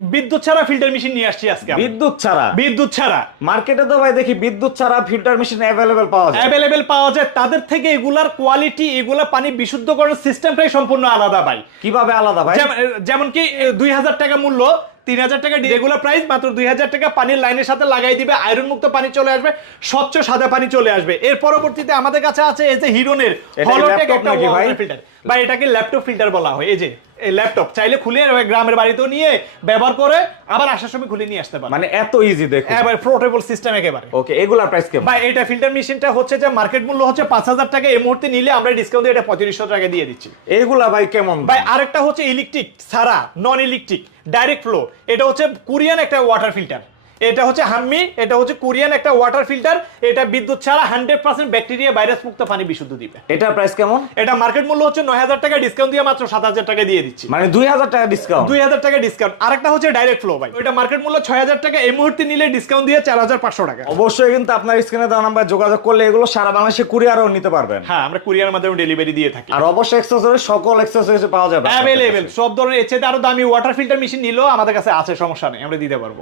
বিদ্যুৎ ছাড়া filter machine নিয়ে আসছি আজকে আমরা। বিদ্যুৎ ছাড়া মার্কেটে তো ভাই দেখি বিদ্যুৎ ছাড়া ফিল্টার মেশিন অ্যাভেলেবেল পাওয়া যায়। অ্যাভেলেবেল পাওয়া যায়, তাদের থেকে এগুলার কোয়ালিটি, এগুলা পানি বিশুদ্ধ করার সিস্টেমটাই সম্পূর্ণ আলাদা ভাই। কিভাবে আলাদা ভাই? যেমন কি 2000 টাকা মূল্য, 3000 টাকা রেগুলার প্রাইস, মাত্র 2000 টাকা পানির লাইনের সাথে লাগাই দিবে, আয়রন মুক্ত পানি চলে আসবে, স্বচ্ছ সাদা পানি চলে আসবে। এর পরবর্তীতে আমাদের কাছে আছে এই যে হিরোনের হলোটেক একটা ওয়াটার ফিল্টার বা এটাকে ল্যাপটপ ফিল্টার বলা হয়। এই যে এই ল্যাপটপ চাইলে খুলে গ্রামের বাড়িতেও নিয়ে ব্যবহার করে আবার আসার সময় খুলে নিয়ে আসতে পারে, মানে এত ইজি দেখো, একেবারে পোর্টেবল সিস্টেম একেবারে। ওকে, এগুলার প্রাইস কেমন ভাই? এটা ফিল্টার মেশিনটা হচ্ছে যে মার্কেট মূল্য হচ্ছে 5000 টাকা, এই মুহূর্তে নিলে আমরা ডিসকাউন্ট দিয়ে এটা 3500 টাকা দিয়ে দিচ্ছি। এগুলা ভাই কেমন ভাই আরেকটা হচ্ছে ইলেকট্রিক ছাড়া, নন ইলেকট্রিক ডাইরেক্ট ফ্লো, এটা হচ্ছে কোরিয়ান একটা ওয়াটার ফিল্টার। এটা হচ্ছে হাম্মি, এটা হচ্ছে কোরিয়ান একটা ওয়াটার ফিল্টার। এটা বিদ্যুৎ ছাড়া 100% ব্যাকটেরিয়া ভাইরাস মুক্ত পানি বিশুদ্ধ দিবে। এটার প্রাইস কেমন? এটা মার্কেট মূল্য হচ্ছে 9000 টাকা, ডিসকাউন্ট দিয়ে মাত্র 7000 টাকা দিয়ে দিচ্ছি, মানে 2000 টাকা ডিসকাউন্ট। 2000 টাকা ডিসকাউন্ট। আরেকটা হচ্ছে ডাইরেক্ট ফ্লো ভাই, এটা মার্কেট মূল্য 6000 টাকা, এই মুহূর্তে নিলে ডিসকাউন্ট দিয়ে 4500 টাকা। অবশ্যই কিন্তু আপনার স্ক্রিনে দেওয়া নাম্বার যোগাযোগ করলে এগুলো সারা বাংলাদেশে কুরিয়ারও নিতে পারবেন। হ্যাঁ, আমরা কুরিয়ার মাধ্যমে ডেলিভারি দিয়ে থাকি। আর অবশ্যই অ্যাক্সেসরিজ, সকল অ্যাক্সেসরিজ পাওয়া যাবে অ্যাভেলেবেল, সব ধরনের। এর চেয়ে আরো দামি ওয়াটার ফিল্টার মেশিন নিলেও আমাদের কাছে আছে, সমস্যা নেই, আমরা দিতে পারবো।